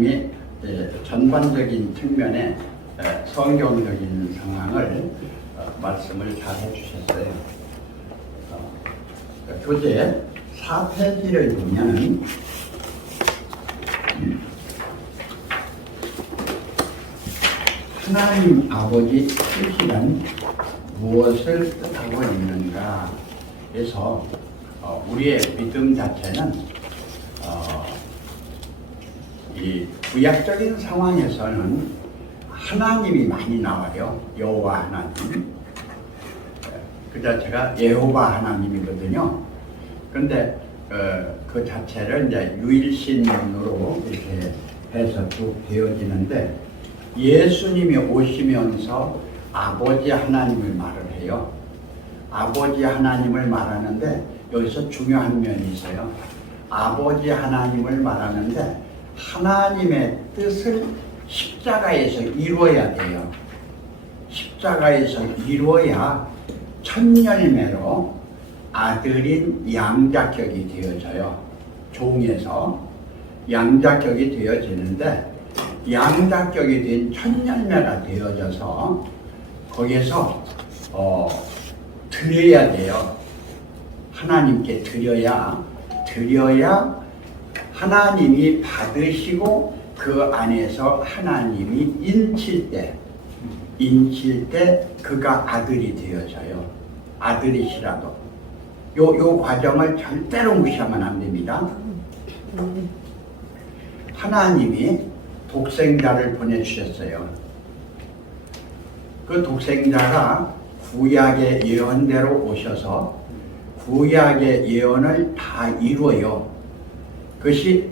하나님이 전반적인 측면에 성경적인 상황을 말씀을 잘 해주셨어요. 교재 4페이지를 보면 하나님 아버지 뜻이란 무엇을 뜻하고 있는가 해서 우리의 믿음 자체는 이 구약적인 상황에서는 하나님이 많이 나와요. 여호와 하나님. 그 자체가 예호바 하나님이거든요. 그런데 그 자체를 이제 유일신으로 이렇게 해서 쭉 되어지는데, 예수님이 오시면서 아버지 하나님을 말을 해요. 아버지 하나님을 말하는데 여기서 중요한 면이 있어요. 아버지 하나님을 말하는데 하나님의 뜻을 십자가에서 이루어야 돼요. 십자가에서 이루어야 첫 열매로 아들인 양자격이 되어져요. 종에서 양자격이 되어지는데, 양자격이 된 첫 열매가 되어져서 거기에서 드려야 돼요. 하나님께 드려야 하나님이 받으시고 그 안에서 하나님이 인칠 때 그가 아들이 되어져요. 아들이시라도 요 과정을 절대로 무시하면 안 됩니다. 하나님이 독생자를 보내주셨어요. 그 독생자가 구약의 예언대로 오셔서 구약의 예언을 다 이루어요. 그것이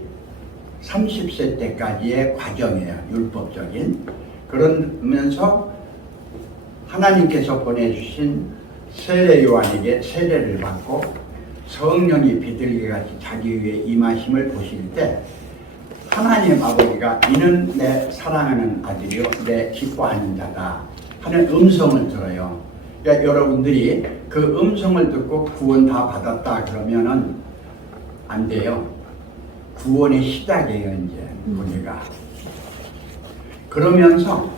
30세 때까지의 과정이에요. 율법적인. 그러면서 하나님께서 보내주신 세례 요한에게 세례를 받고 성령이 비둘기같이 자기 위에 임하심을 보실 때 하나님 아버지가 이는 내 사랑하는 아들이요 내 기뻐하는 자다 하는 음성을 들어요. 그러니까 여러분들이 그 음성을 듣고 구원 다 받았다 그러면은 안 돼요. 구원의 시작이에요. 이제 우리가 그러면서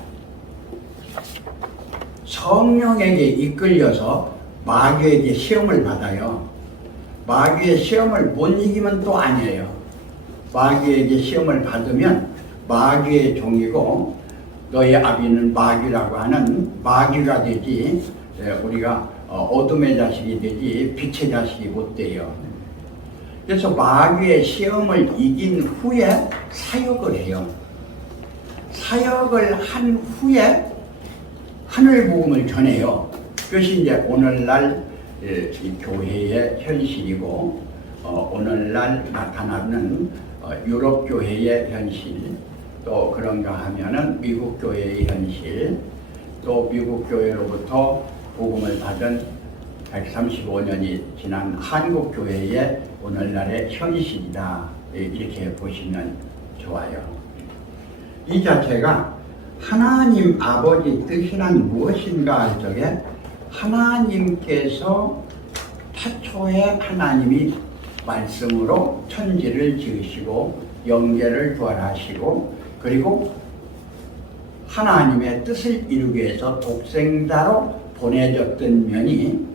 성령에게 이끌려서 마귀에게 시험을 받아요. 마귀의 시험을 못 이기면 또 아니에요. 마귀에게 시험을 받으면 마귀의 종이고 너의 아비는 마귀라고 하는 마귀가 되지, 우리가 어둠의 자식이 되지 빛의 자식이 못 돼요. 그래서 마귀의 시험을 이긴 후에 사역을 해요. 사역을 한 후에 하늘 복음을 전해요. 그것이 이제 오늘날 이 교회의 현실이고, 오늘날 나타나는 유럽 교회의 현실, 또 그런가 하면은 미국 교회의 현실, 또 미국 교회로부터 복음을 받은 135년이 지난 한국 교회의 오늘날의 현실이다. 이렇게 보시면 좋아요. 이 자체가 하나님 아버지 뜻이란 무엇인가 할 적에 하나님께서 태초에 하나님이 말씀으로 천지를 지으시고 영계를 부활하시고 그리고 하나님의 뜻을 이루기 위해서 독생자로 보내졌던 면이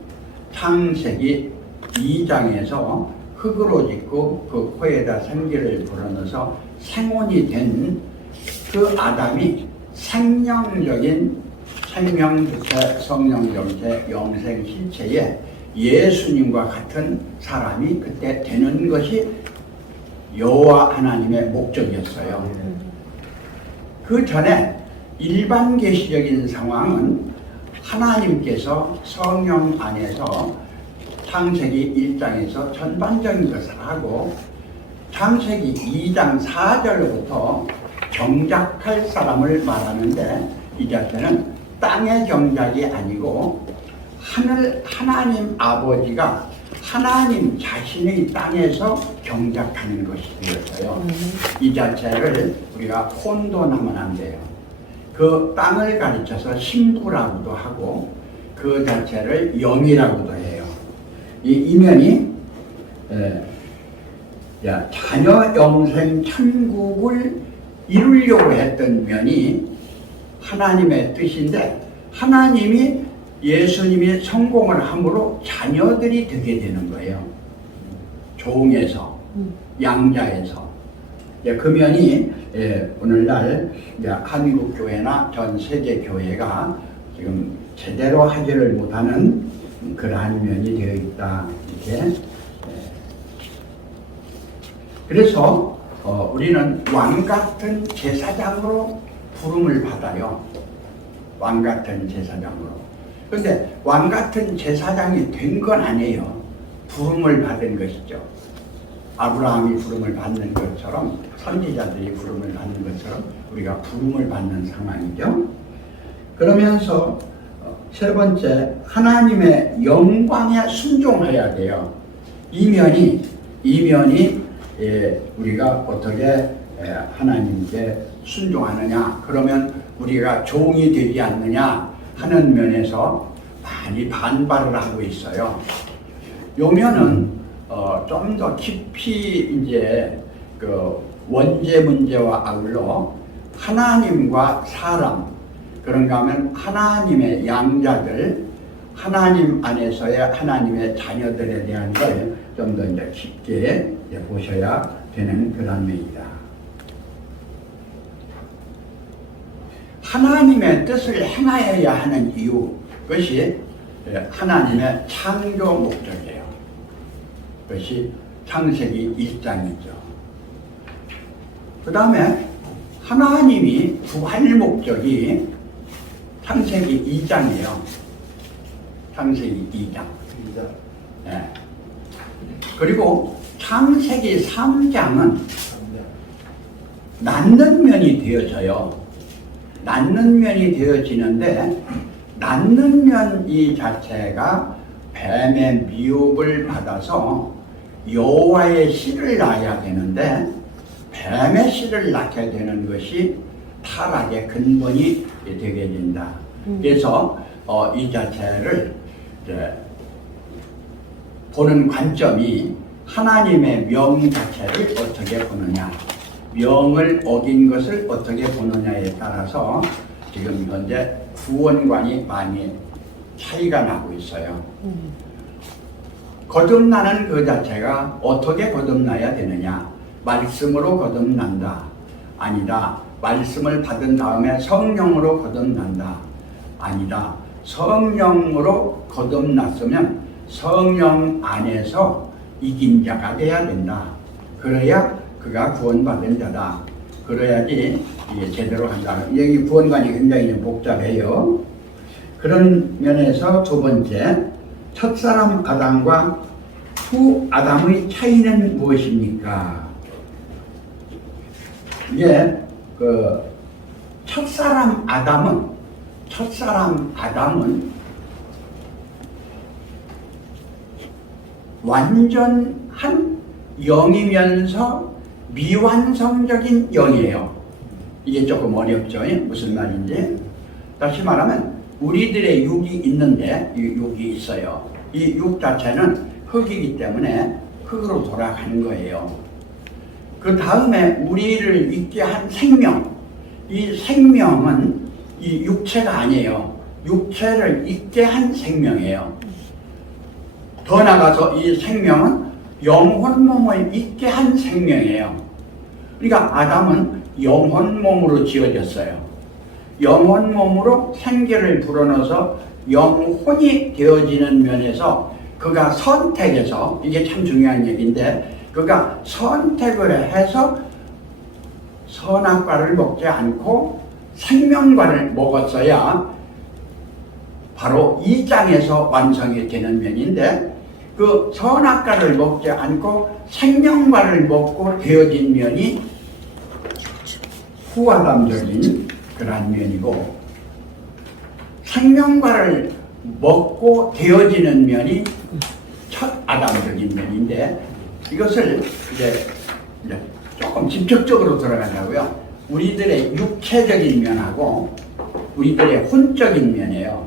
창세기 2장에서 흙으로 짓고 그 코에다 생기를 불어넣어서 생혼이 된 그 아담이 생명적인 생명주체, 성령정체, 영생 실체에 예수님과 같은 사람이 그때 되는 것이 여호와 하나님의 목적이었어요. 그 전에 일반 계시적인 상황은 하나님께서 성령 안에서 창세기 1장에서 전반적인 것을 하고 창세기 2장 4절부터 경작할 사람을 말하는데, 이 자체는 땅의 경작이 아니고 하나님 아버지가 하나님 자신의 땅에서 경작하는 것이 되었어요. 이 자체를 우리가 혼돈하면 안 돼요. 그 땅을 가르쳐서 신부라고도 하고 그 자체를 영이라고도 해요. 이 이면이 자녀 영생 천국을 이루려고 했던 면이 하나님의 뜻인데, 하나님이 예수님이 성공을 함으로 자녀들이 되게 되는 거예요. 종에서, 양자에서. 그 면이 오늘날 한국교회나 전 세계 교회가 지금 제대로 하지를 못하는 그러한 면이 되어 있다. 이렇게. 그래서 우리는 왕같은 제사장으로 부름을 받아요. 왕같은 제사장으로. 그런데 왕같은 제사장이 된 건 아니에요. 부름을 받은 것이죠. 아브라함이 부름을 받는 것처럼, 선지자들이 부름을 받는 것처럼 우리가 부름을 받는 상황이죠. 그러면서 세 번째, 하나님의 영광에 순종해야 돼요. 이 면이 우리가 어떻게 하나님께 순종하느냐, 그러면 우리가 종이 되지 않느냐 하는 면에서 많이 반발을 하고 있어요. 요 면은 좀 더 깊이 이제 그 원죄 문제와 아울러 하나님과 사람, 그런가 하면 하나님의 양자들, 하나님 안에서의 하나님의 자녀들에 대한 걸 좀 더 이제 깊게 보셔야 되는 그런 면이다. 하나님의 뜻을 행하여야 하는 이유, 그것이 하나님의 창조 목적이에요. 그것이 창세기 1장이죠. 그 다음에 하나님이 구할 목적이 창세기 2장이에요. 창세기 2장. 네. 그리고 창세기 3장은 낳는 면이 되어져요. 낳는 면이 되어지는데, 낳는 면 이 자체가 뱀의 미혹을 받아서 여호와의 씨를 낳아야 되는데, 뱀의 씨를 낳게 되는 것이 타락의 근본이 되게 된다. 그래서 이 자체를 보는 관점이 하나님의 명 자체를 어떻게 보느냐, 명을 어긴 것을 어떻게 보느냐에 따라서 지금 현재 구원관이 많이 차이가 나고 있어요. 거듭나는 그 자체가 어떻게 거듭나야 되느냐, 말씀으로 거듭난다, 아니다. 말씀을 받은 다음에 성령으로 거듭난다, 아니다. 성령으로 거듭났으면 성령 안에서 이긴 자가 돼야 된다. 그래야 그가 구원받은 자다. 그래야지 이게 제대로 한다. 여기 구원관이 굉장히 복잡해요. 그런 면에서 두 번째, 첫사람 아담과 후 아담의 차이는 무엇입니까? 이게 그 첫사람 아담은 완전한 영이면서 미완성적인 영이에요. 이게 조금 어렵죠? 무슨 말인지. 다시 말하면 우리들의 육이 있는데, 이 육이 있어요. 이 육 자체는 흙이기 때문에 흙으로 돌아가는 거예요. 그 다음에 우리를 있게 한 생명, 이 생명은 이 육체가 아니에요. 육체를 있게 한 생명이에요. 더 나아가서 이 생명은 영혼 몸을 있게 한 생명이에요. 그러니까 아담은 영혼 몸으로 지어졌어요. 영혼 몸으로 생기를 불어넣어서 영혼이 되어지는 면에서 그가 선택해서, 이게 참 중요한 얘기인데, 그가 선택을 해서 선악과를 먹지 않고 생명과를 먹었어야 바로 2장에서 완성이 되는 면인데, 그 선악과를 먹지 않고 생명과를 먹고 되어진 면이 후아담적인 그러한 면이고, 생명과를 먹고 되어지는 면이 첫 아담적인 면인데, 이것을 이제 조금 직접적으로 들어가자고요. 우리들의 육체적인 면하고 우리들의 혼적인 면이에요.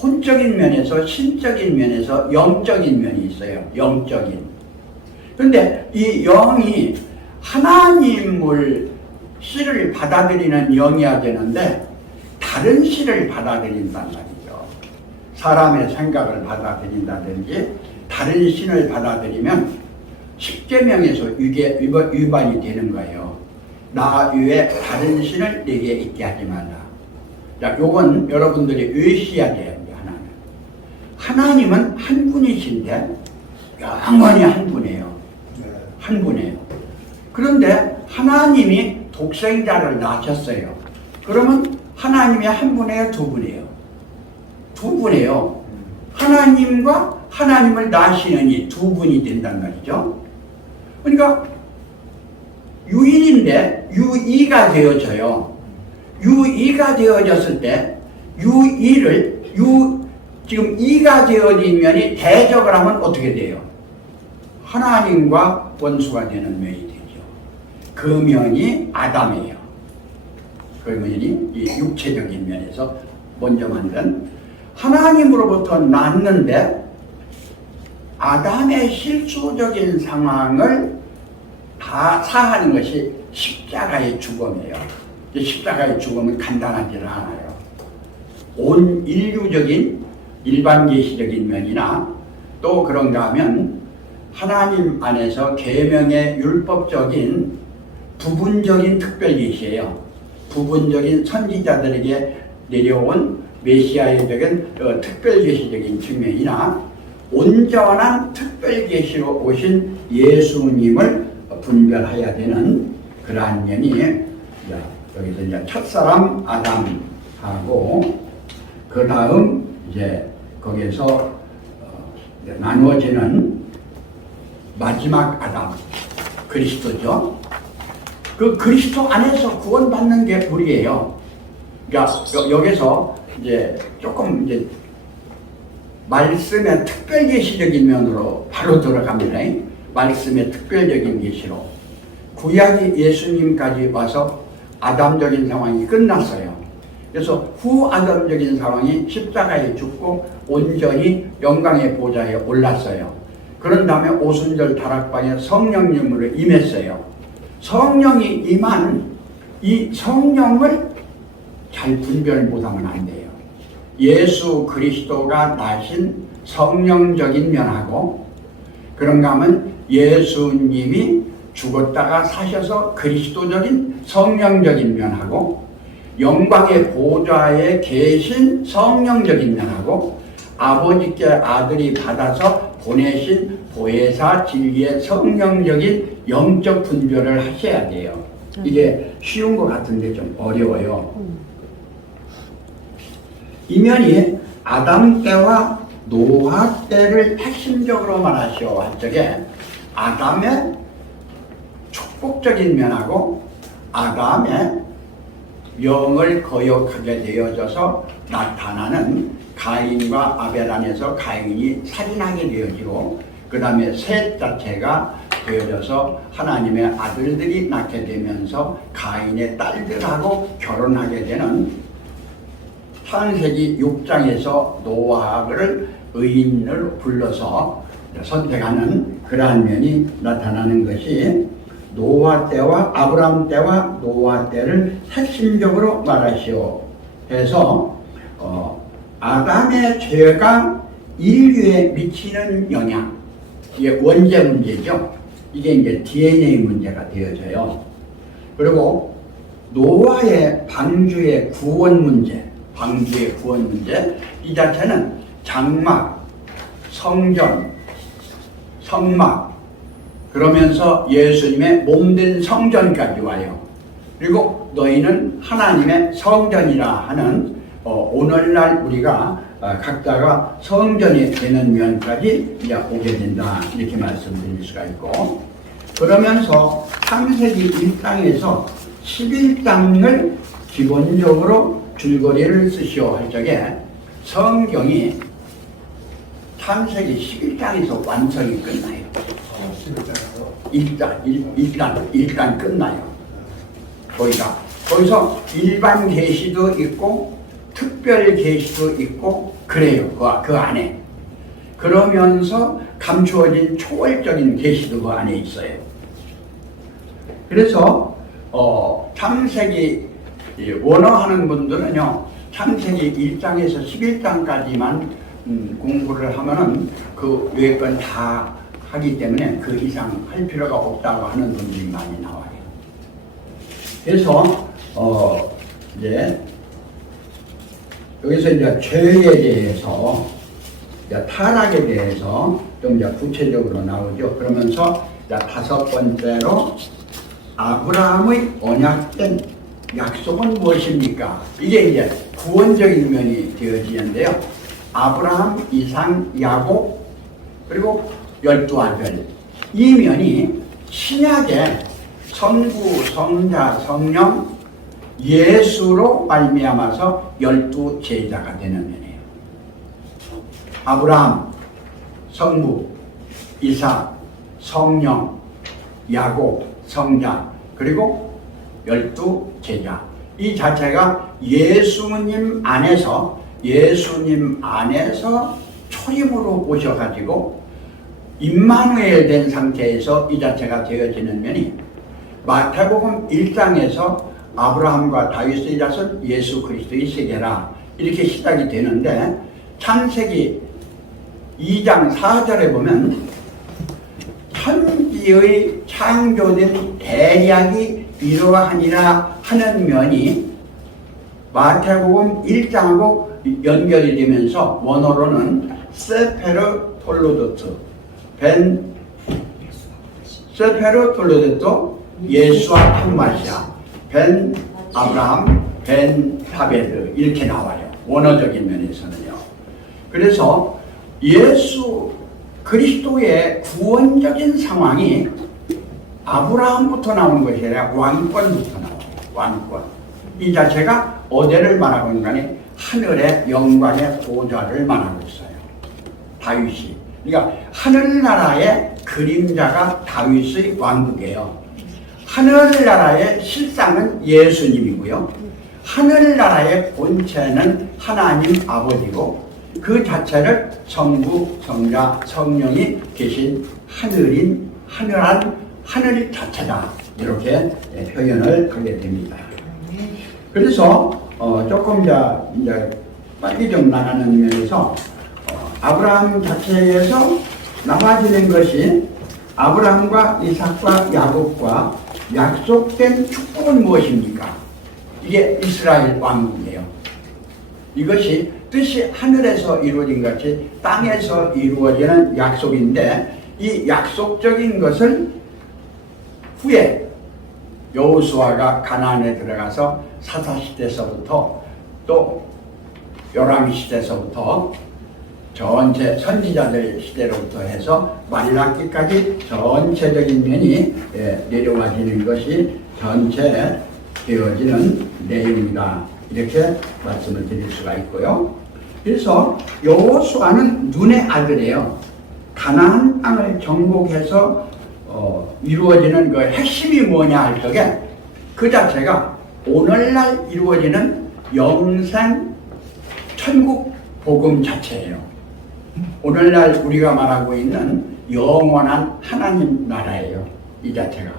혼적인 면에서, 신적인 면에서 영적인 면이 있어요. 영적인. 그런데 이 영이 하나님을 씨를 받아들이는 영이어야 되는데 다른 씨를 받아들인단 말이죠. 사람의 생각을 받아들인다든지 다른 신을 받아들이면 십계명에서 위반이 되는 거예요. 나 외에 다른 신을 내게 있게 하지 말라. 자, 요건 여러분들이 의시해야 돼요. 하나님은 한 분이신데 영원히 한 분이에요. 한 분이에요. 그런데 하나님이 독생자를 낳으셨어요. 그러면 하나님이 한 분이에요, 두 분이에요? 두 분이에요. 하나님과 하나님을 낳으시는 이 두 분이 된단 말이죠. 그러니까 유일인데 유이가 되어져요. 유이가 되어졌을 때 유이를 지금 이가 되어진 면이 대적을 하면 어떻게 돼요? 하나님과 원수가 되는 면이 되죠. 그 면이 아담이에요. 그 면이 이 육체적인 면에서 먼저 만든 하나님으로부터 났는데 아담의 실수적인 상황을 다 사하는 것이 십자가의 죽음이에요. 십자가의 죽음은 간단하지 않아요. 온 인류적인 일반 계시적인 면이나 또 그런가 하면 하나님 안에서 계명의 율법적인 부분적인 특별 계시예요. 부분적인 선지자들에게 내려온 메시아의적인 특별 계시적인 측면이나 온전한 특별 계시로 오신 예수님을 분별해야 되는 그러한 면이 여기서 이제 첫사람 아담하고 그 다음 이제 거기에서 나누어지는 마지막 아담 그리스도죠. 그 그리스도 안에서 구원받는 게 우리예요. 그러니까 여기서 이제 조금 이제 말씀의 특별 계시적인 면으로 바로 들어갑니다. 말씀의 특별적인 계시로 구약이 예수님까지 와서 아담적인 상황이 끝났어요. 그래서 후아담적인 상황이 십자가에 죽고 온전히 영광의 보좌에 올랐어요. 그런 다음에 오순절 다락방에 성령님으로 임했어요. 성령이 임한 이 성령을 잘 분별 못하면 안 돼요. 예수 그리스도가 나신 성령적인 면하고 그런가 하면 예수님이 죽었다가 사셔서 그리스도적인 성령적인 면하고 영광의 보좌에 계신 성령적인 면하고 아버지께 아들이 받아서 보내신 보혜사 진리의 성령적인 영적 분별을 하셔야 돼요. 이게 쉬운 것 같은데 좀 어려워요. 이 면이 아담 때와 노아 때를 핵심적으로 말하시오 할 적에 아담의 축복적인 면하고 아담의 영을 거역하게 되어져서 나타나는 가인과 아벨 안에서 가인이 살인하게 되어지고 그 다음에 셋 자체가 되어져서 하나님의 아들들이 낳게 되면서 가인의 딸들하고 결혼하게 되는 창세기 6장에서 노아를 의인을 불러서 선택하는 그러한 면이 나타나는 것이 노아 때와 아브라함 때와 노아 때를 핵심적으로 말하시오 해서 아담의 죄가 인류에 미치는 영향, 이게 원죄 문제죠. 이게 이제 DNA 문제가 되어져요. 그리고 노아의 방주의 구원 문제, 방주의 구원 문제, 이 자체는 장막, 성전, 성막, 그러면서 예수님의 몸된 성전까지 와요. 그리고 너희는 하나님의 성전이라 하는 오늘날 우리가 각자가 성전이 되는 면까지 이제 오게 된다 이렇게 말씀드릴 수가 있고 그러면서 창세기 1장에서 11장을 기본적으로 줄거리를 쓰시오 할 적에 성경이 창세기 11장에서 완성이 끝나요. 1장 끝나요. 거기서 일반 계시도 있고 특별 계시도 있고 그래요. 그 안에. 그러면서 감추어진 초월적인 계시도 그 안에 있어요. 그래서 창세기 원어하는 분들은요, 창세기 1장에서 11장까지만 공부를 하면은 그 외의 건 다 하기 때문에 그 이상 할 필요가 없다고 하는 분들이 많이 나와요. 그래서 이제 여기서 이제 죄에 대해서, 이제 타락에 대해서 좀 이제 구체적으로 나오죠. 그러면서 이제 다섯 번째로 아브라함의 언약된 약속은 무엇입니까? 이게 이제 구원적인 면이 되어지는데요. 아브라함, 이삭, 야곱, 그리고 12아들. 이 면이 신약의 성부, 성자, 성령, 예수로 말미암아서 12제자가 되는 면이에요. 아브라함, 성부, 이삭, 성령, 야곱, 성자, 그리고 12제자. 이 자체가 예수님 안에서 초림으로 오셔가지고 임마누엘 된 상태에서 이 자체가 되어지는 면이 마태복음 1장에서 아브라함과 다윗의 자손 예수 그리스도의 세계라 이렇게 시작이 되는데, 창세기 2장 4절에 보면 천지의 창조된 대략이 이러하니라 하는 면이 마태복음 1장하고 연결이 되면서 원어로는 세페르 톨로도트 세페르 톨로도트 예수와 탐마시아 벤 아브라함 벤 다베드 이렇게 나와요. 원어적인 면에서는요. 그래서 예수 그리스도의 구원적인 상황이 아브라함부터 나오는 것이 아니라 왕권부터 나와요. 왕권. 이 자체가 어디를 말하고 있는 간에 하늘의 영광의 보좌를 말하고 있어요. 다윗이. 그러니까 하늘나라의 그림자가 다윗의 왕국이에요. 하늘나라의 실상은 예수님이고요. 하늘나라의 본체는 하나님 아버지고, 그 자체를 성부, 성자, 성령이 계신 하늘 자체다. 이렇게 표현을 하게 됩니다. 그래서 조금 이제 빨리 좀 나가는 면에서 아브라함 자체에서 나와지는 것이 아브라함과 이삭과 야곱과 약속된 축복은 무엇입니까? 이게 이스라엘 왕국이에요. 이것이 뜻이 하늘에서 이루어진 것이 땅에서 이루어지는 약속인데, 이 약속적인 것을 후에 여호수아가 가나안에 들어가서 사사시대서부터 또 요람시대서부터 전체 선지자들 시대로부터 해서 말라기까지 전체적인 면이 내려와지는 것이 전체 되어지는 내용이다. 이렇게 말씀을 드릴 수가 있고요. 그래서 여호수아는 눈의 아들이에요. 가나안 땅을 정복해서 이루어지는 그 핵심이 뭐냐 할 적에 그 자체가 오늘날 이루어지는 영생 천국 복음 자체예요. 오늘날 우리가 말하고 있는 영원한 하나님 나라예요. 이 자체가.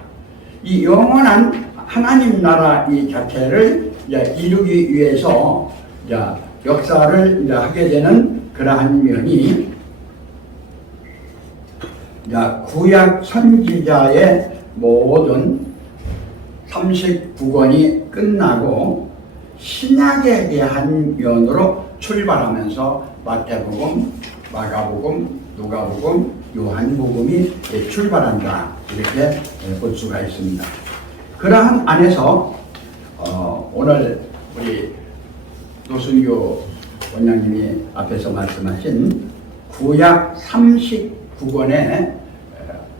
이 영원한 하나님 나라 이 자체를 이제 이루기 위해서 이제 역사를 이제 하게 되는 그러한 면이 이제 구약 선지자의 모든 39권이 끝나고 신약에 대한 면으로 출발하면서 마태복음, 마가복음, 누가복음, 요한복음이 출발한다. 이렇게 볼 수가 있습니다. 그러한 안에서 오늘 우리 노순교 원장님이 앞에서 말씀하신 구약 39권의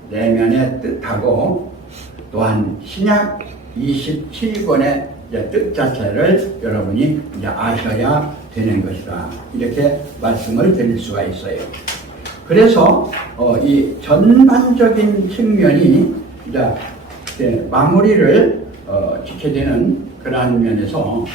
내면의 뜻하고 또한 신약 27권의 뜻 자체를 여러분이 이제 아셔야 되는 것이다. 이렇게 말씀을 드릴 수가 있어요. 그래서 이 전반적인 측면이 이제 마무리를 짓게 되는 그러한 면에서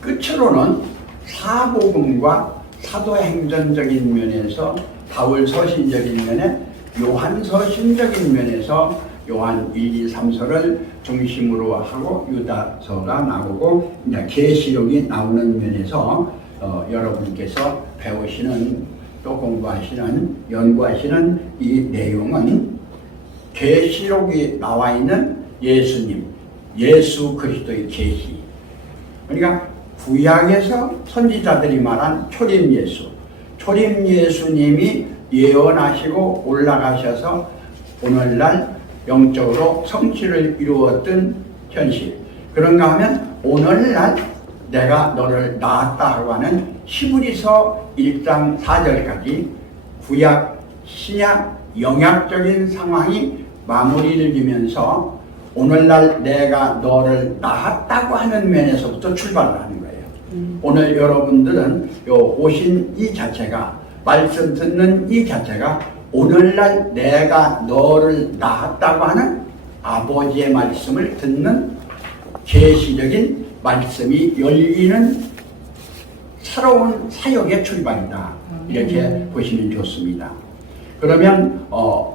끝으로는 사복음과 사도행전적인 면에서 바울 서신적인 면에 요한 서신적인 면에서 요한 1, 2, 3서를 중심으로 하고 유다서가 나오고 이제 계시록이 나오는 면에서 여러분께서 배우시는 또 공부하시는 연구하시는 이 내용은 계시록이 나와 있는 예수님, 예수 그리스도의 계시. 그러니까 구약에서 선지자들이 말한 초림 예수, 초림 예수님이 예언하시고 올라가셔서 오늘날 영적으로 성취를 이루었던 현실. 그런가 하면 오늘날 내가 너를 낳았다 하고 하는 히브리서 1장 4절까지 구약, 신약, 영약적인 상황이 마무리를 지면서 오늘날 내가 너를 낳았다고 하는 면에서부터 출발을 하는 거예요. 오늘 여러분들은 요 오신 이 자체가, 말씀 듣는 이 자체가 오늘날 내가 너를 낳았다고 하는 아버지의 말씀을 듣는 계시적인 말씀이 열리는 새로운 사역의 출발이다. 이렇게 보시면 좋습니다. 그러면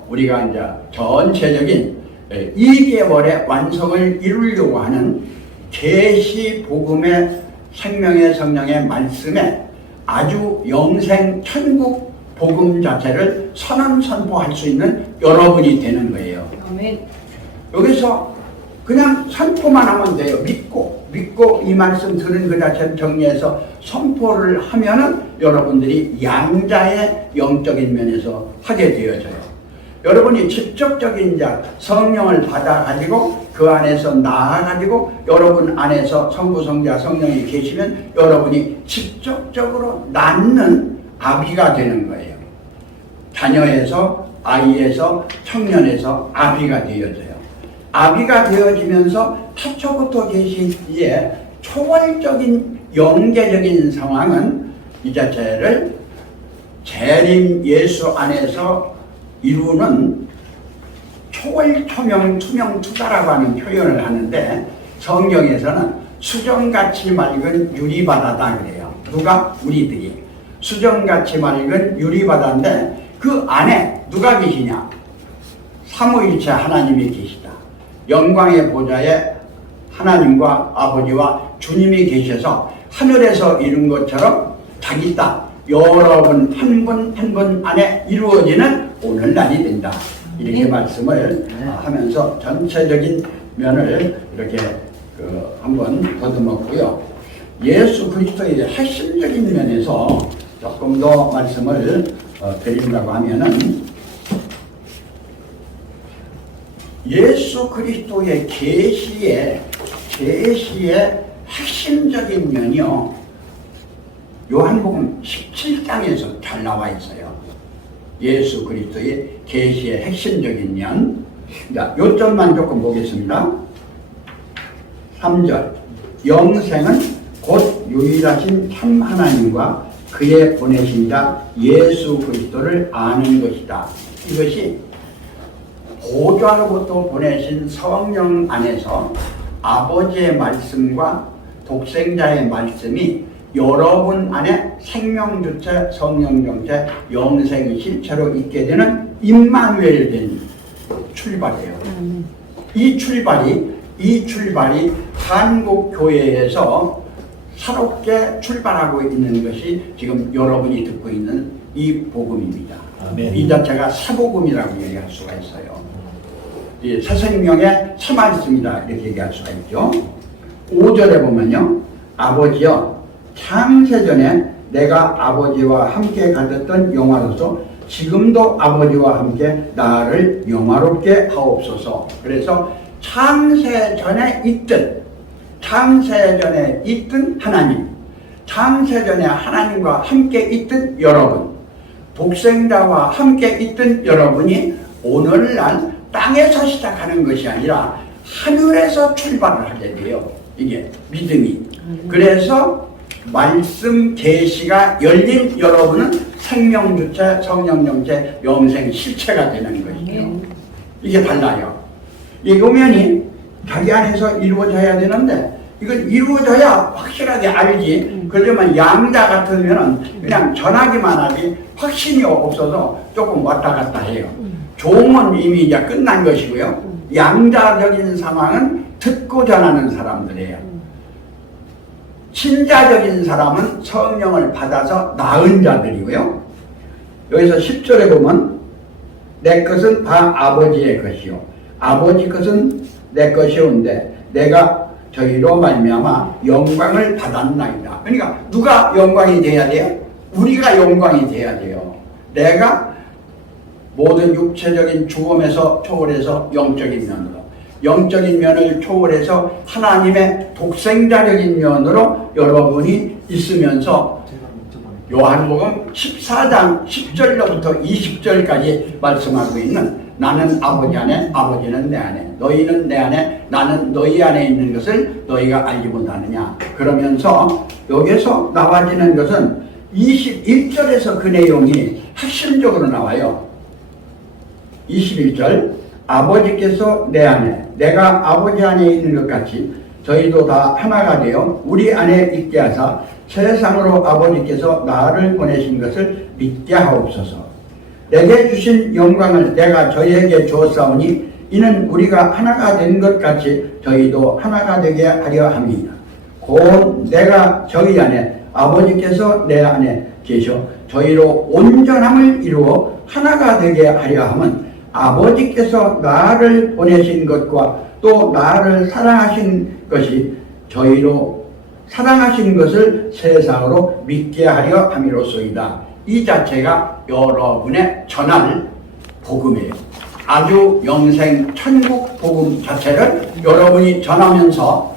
우리가 이제 전체적인 2개월의 완성을 이루려고 하는 계시 복음의 생명의 성령의 말씀에 아주 영생 천국 복음 자체를 선언할 수 있는 여러분이 되는 거예요. 아멘. 여기서 그냥 선포만 하면 돼요. 믿고 이 말씀 들은 그 자체를 정리해서 선포를 하면은 여러분들이 양자의 영적인 면에서 하게 되어져요. 여러분이 직접적인 성령을 받아가지고 그 안에서 나아가지고 여러분 안에서 성부, 성자, 성령이 계시면 여러분이 직접적으로 낳는 아비가 되는 거예요. 자녀에서, 아이에서, 청년에서 아비가 되어져요. 아비가 되어지면서 태초부터 계신 이에 초월적인 영계적인 상황은 이 자체를 재림 예수 안에서 이루는 초월, 초명, 투명, 투다라고 하는 표현을 하는데 성경에서는 수정같이 맑은 유리바다다 그래요. 누가? 우리들이. 수정같이 맑은 유리바다인데 그 안에 누가 계시냐? 삼위일체 하나님이 계시다. 영광의 보좌에 하나님과 아버지와 주님이 계셔서 하늘에서 이룬 것처럼 자기 땅 여러분 한 분 한 분 안에 이루어지는 오늘날이 된다. 이렇게 말씀을 하면서 전체적인 면을 이렇게 한번 더듬었고요. 예수 그리스도의 핵심적인 면에서 조금 더 말씀을 드린다고 하면은 예수 그리스도의 계시의 핵심적인 면이요. 요한복음 17장에서 잘 나와 있어요. 예수 그리스도의 계시의 핵심적인 면. 자, 요점만 조금 보겠습니다. 3절. 영생은 곧 유일하신 참 하나님과 그의 보내신 자 예수 그리스도를 아는 것이다. 이것이 보좌로부터 보내신 성령 안에서 아버지의 말씀과 독생자의 말씀이 여러분 안에 생명주체, 성령정체, 영생의 실체로 있게 되는 임마누엘 된 출발이에요. 이 출발이 한국교회에서 새롭게 출발하고 있는 것이 지금 여러분이 듣고 있는 이 복음입니다. 아멘. 이 자체가 새복음이라고 얘기할 수가 있어요. 이 새생명의 새말씀이다 이렇게 얘기할 수가 있죠. 5절에 보면요. 아버지여 창세전에 내가 아버지와 함께 가졌던 영화로서 지금도 아버지와 함께 나를 영화롭게 하옵소서. 그래서 창세전에 있던 하나님, 창세전에 하나님과 함께 있던 여러분, 독생자와 함께 있던 여러분이 오늘날 땅에서 시작하는 것이 아니라 하늘에서 출발을 하게 돼요. 이게 믿음이. 그래서 말씀 계시가 열린 여러분은 생명주체, 성령정체, 영생 실체가 되는 것이죠. 이게 달라요. 이 요면이 자기 안에서 이루어져야 되는데 이건 이루어져야 확실하게 알지. 그러면 양자 같으면 그냥 전하기만 하지 확신이 없어서 조금 왔다 갔다 해요. 종은 이미 이제 끝난 것이고요. 양자적인 상황은 듣고 전하는 사람들이에요. 신자적인 사람은 성령을 받아서 나은 자들이고요. 여기서 10절에 보면 내 것은 다 아버지의 것이요 아버지 것은 내 것이온데 내가 저희로 말미암아 영광을 받았나이다. 그러니까 누가 영광이 돼야 돼요? 우리가 영광이 돼야 돼요. 내가 모든 육체적인 죽음에서 초월해서 영적인 면으로, 영적인 면을 초월해서 하나님의 독생자적인 면으로 여러분이 있으면서 요한복음 14장 10절로부터 20절까지 말씀하고 있는 나는 아버지 안에 아버지는 내 안에 너희는 내 안에 나는 너희 안에 있는 것을 너희가 알지 못하느냐. 그러면서 여기서 나와지는 것은 21절에서 그 내용이 핵심적으로 나와요. 21절 아버지께서 내 안에 내가 아버지 안에 있는 것 같이 저희도 다 하나가 되어 우리 안에 있게 하사 세상으로 아버지께서 나를 보내신 것을 믿게 하옵소서. 내게 주신 영광을 내가 저희에게 주었사오니 이는 우리가 하나가 된 것 같이 저희도 하나가 되게 하려 함이니라. 곧 내가 저희 안에 아버지께서 내 안에 계셔 저희로 온전함을 이루어 하나가 되게 하려 함은 아버지께서 나를 보내신 것과 또 나를 사랑하신 것이 저희로 사랑하신 것을 세상으로 믿게 하려 함이로소이다. 이 자체가 여러분의 전할 복음이에요. 아주 영생 천국 복음 자체를 여러분이 전하면서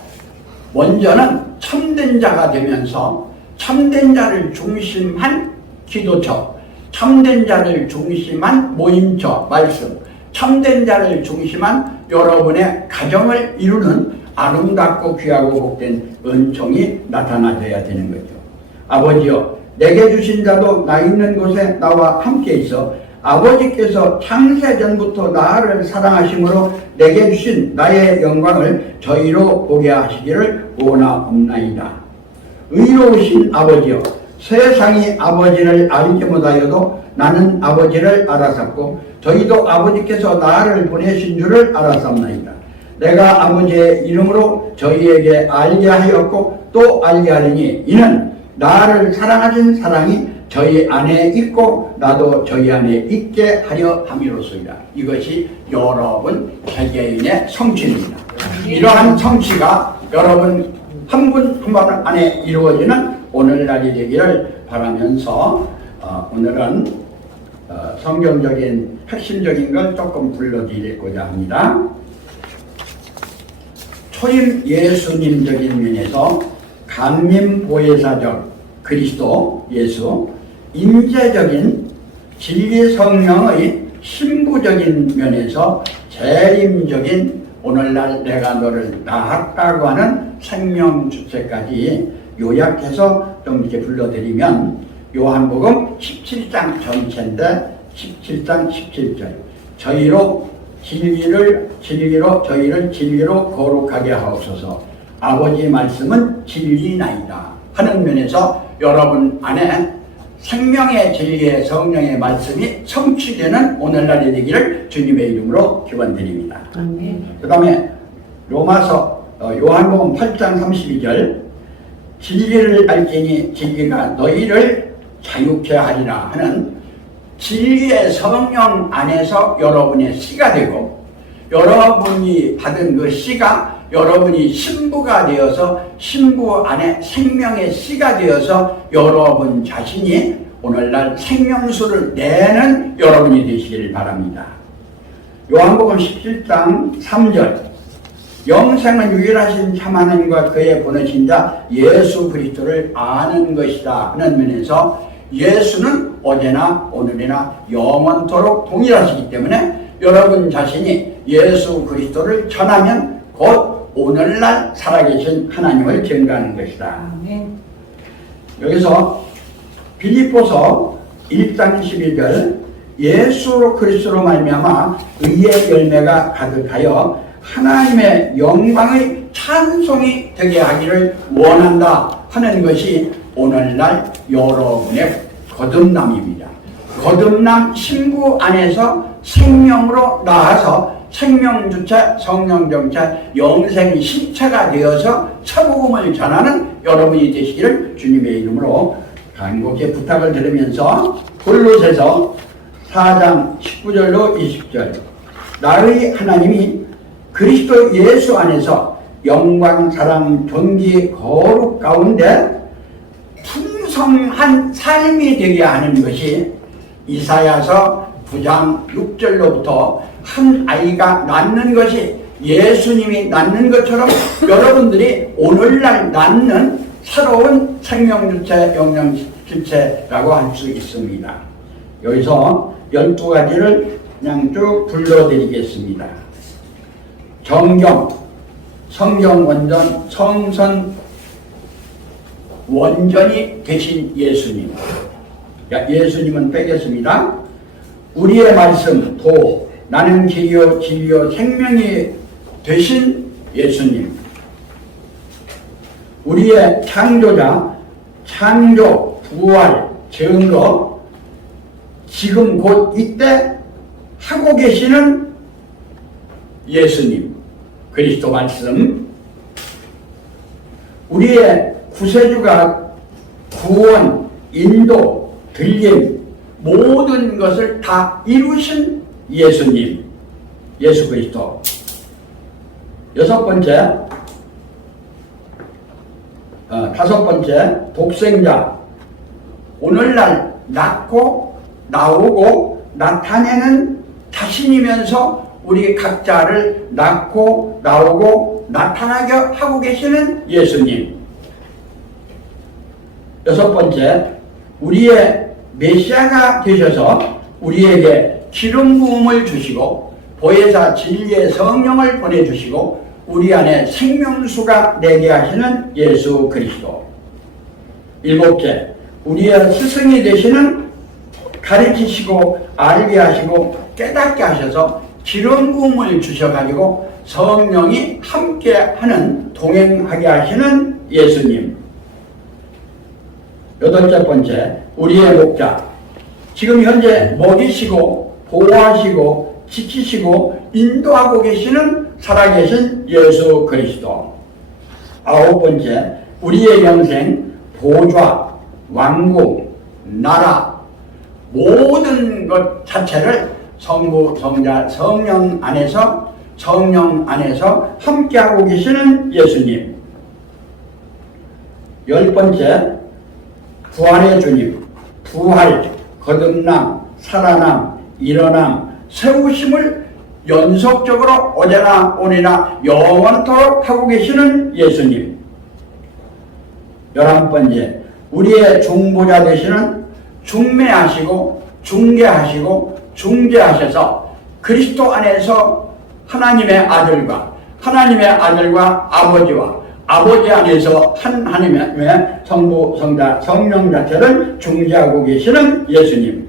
먼저는 참된 자가 되면서 참된 자를 중심한 기도처, 참된 자를 중심한 모임처 말씀, 참된 자를 중심한 여러분의 가정을 이루는 아름답고 귀하고 복된 은총이 나타나줘야 되는 거죠. 아버지여 내게 주신 자도 나 있는 곳에 나와 함께 있어 아버지께서 창세전부터 나를 사랑하심으로 내게 주신 나의 영광을 저희로 보게 하시기를 원하옵나이다. 의로우신 아버지여 세상이 아버지를 알지 못하여도 나는 아버지를 알았었고 저희도 아버지께서 나를 보내신 줄을 알았사옵나이다. 내가 아버지의 이름으로 저희에게 알게 하였고 또 알게 하리니 이는 나를 사랑하신 사랑이 저희 안에 있고 나도 저희 안에 있게 하려 함이로소이다. 이것이 여러분 개개인의 성취입니다. 이러한 성취가 여러분 한 분 한 분 안에 이루어지는 오늘날이 되기를 바라면서 오늘은 성경적인 핵심적인 걸 조금 불러드리고자 합니다. 초림 예수님적인 면에서 강림 보혜사적 그리스도 예수, 임재적인 진리 성령의 신부적인 면에서 재림적인 오늘날 내가 너를 낳았다고 하는 생명 주체까지 요약해서 좀 이렇게 불러드리면 요한복음 17장 전체인데 17장 17절 저희로 저희를 진리로 거룩하게 하옵소서. 아버지 말씀은 진리나이다 하는 면에서 여러분 안에 생명의 진리의 성령의 말씀이 성취되는 오늘날이 되기를 주님의 이름으로 기원드립니다. 그 다음에 로마서 요한복음 8장 32절 진리를 알지니 진리가 너희를 자유케 하리라 하는 진리의 성령 안에서 여러분의 씨가 되고 여러분이 받은 그 씨가 여러분이 신부가 되어서 신부 안에 생명의 씨가 되어서 여러분 자신이 오늘날 생명수를 내는 여러분이 되시기를 바랍니다. 요한복음 17장 3절 영생은 유일하신 참 하나님과 그의 보내신 자 예수 그리스도를 아는 것이다 하는 면에서 예수는 어제나 오늘이나 영원토록 동일하시기 때문에 여러분 자신이 예수 그리스도를 전하면 곧 오늘날 살아계신 하나님을 증거하는 것이다. 여기서 빌립보서 1장 12절 예수 그리스도로 말미암아 의의 열매가 가득하여 하나님의 영광의 찬송이 되게 하기를 원한다 하는 것이 오늘날 여러분의 거듭남입니다. 거듭남 신부 안에서 생명으로 나아서 생명주체, 성령정체, 영생 신체가 되어서 천국음을 전하는 여러분이 되시기를 주님의 이름으로 간곡히 부탁을 드리면서 골로새서 4장 19절로 20절 나의 하나님이 그리스도 예수 안에서 영광, 사랑, 존귀, 거룩 가운데 풍성한 삶이 되게 하는 것이 이사야서 9장 6절로부터 한 아이가 낳는 것이 예수님이 낳는 것처럼 여러분들이 오늘날 낳는 새로운 생명주체, 영양주체라고 할 수 있습니다. 여기서 12가지를 그냥 쭉 불러드리겠습니다. 정경, 성경 원전, 성선 원전이 되신 예수님. 예수님은 빼겠습니다. 우리의 말씀, 도, 나는 길이요 진리요 생명이 되신 예수님. 우리의 창조자, 창조, 부활, 증거, 지금 곧 이때 하고 계시는 예수님, 그리스도 말씀. 우리의 구세주가 구원, 인도, 들림, 모든 것을 다 이루신 예수님, 예수 그리스도. 5번째, 5번째, 독생자. 오늘날 낳고 나오고 나타내는 자신이면서 우리 각자를 낳고 나오고 나타나게 하고 계시는 예수님. 6번째, 우리의 메시아가 되셔서 우리에게 기름 부음을 주시고 보혜사 진리의 성령을 보내주시고 우리 안에 생명수가 되게 하시는 예수 그리스도. 7째, 우리의 스승이 되시는 가르치시고 알게 하시고 깨닫게 하셔서 기름 부음을 주셔가지고 성령이 함께하는 동행하게 하시는 예수님. 8번째, 우리의 목자. 지금 현재 먹이시고 보호하시고 지키시고 인도하고 계시는 살아계신 예수 그리스도. 9번째, 우리의 영생, 보좌, 왕국, 나라, 모든 것 자체를 성부, 성자, 성령 안에서 함께하고 계시는 예수님. 10번째, 부활의 주님. 부활, 거듭남, 살아남, 일어남, 세우심을 연속적으로 어제나 오늘이나 영원토록 하고 계시는 예수님. 11번째, 우리의 중보자 되시는 중매하시고 중개하시고 중재하셔서 그리스도 안에서 하나님의 아들과 아버지와 아버지 안에서 하나님의 성부, 성자, 성령 자체를 중재하고 계시는 예수님.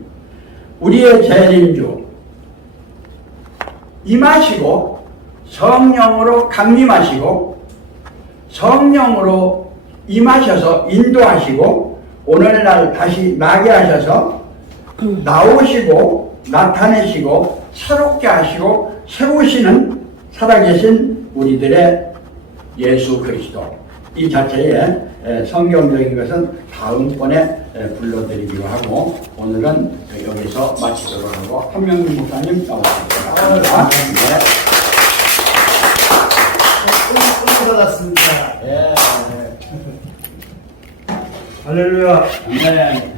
우리의 재림주 임하시고 성령으로 강림하시고 성령으로 임하셔서 인도하시고 오늘날 다시 나게 하셔서 나오시고 나타내시고 새롭게 하시고 세우시는 살아계신 우리들의 예수 그리스도. 이 자체에 성경적인 것은 다음번에 불러드리기로 하고 오늘은 여기서 마치도록 하고 한명민 목사님 나오십니다. 네. 받았습니다. 예. 할렐루야. 네.